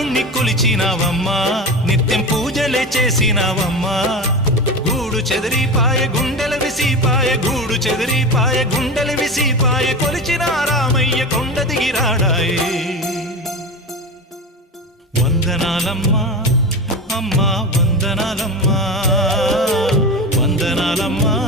రాముణ్ణి కొలిచినావమ్మా నిత్యం పూజలే చేసినావమ్మా గూడు చెదిరిపాయ గుండెల విసిపాయ గూడు చెదిరిపాయ గుండెల విసిపాయ కొలిచిన రామయ్య కొండ దిగిరాడాయే వందనాలమ్మా అమ్మా వందనాలమ్మా వందనాలమ్మా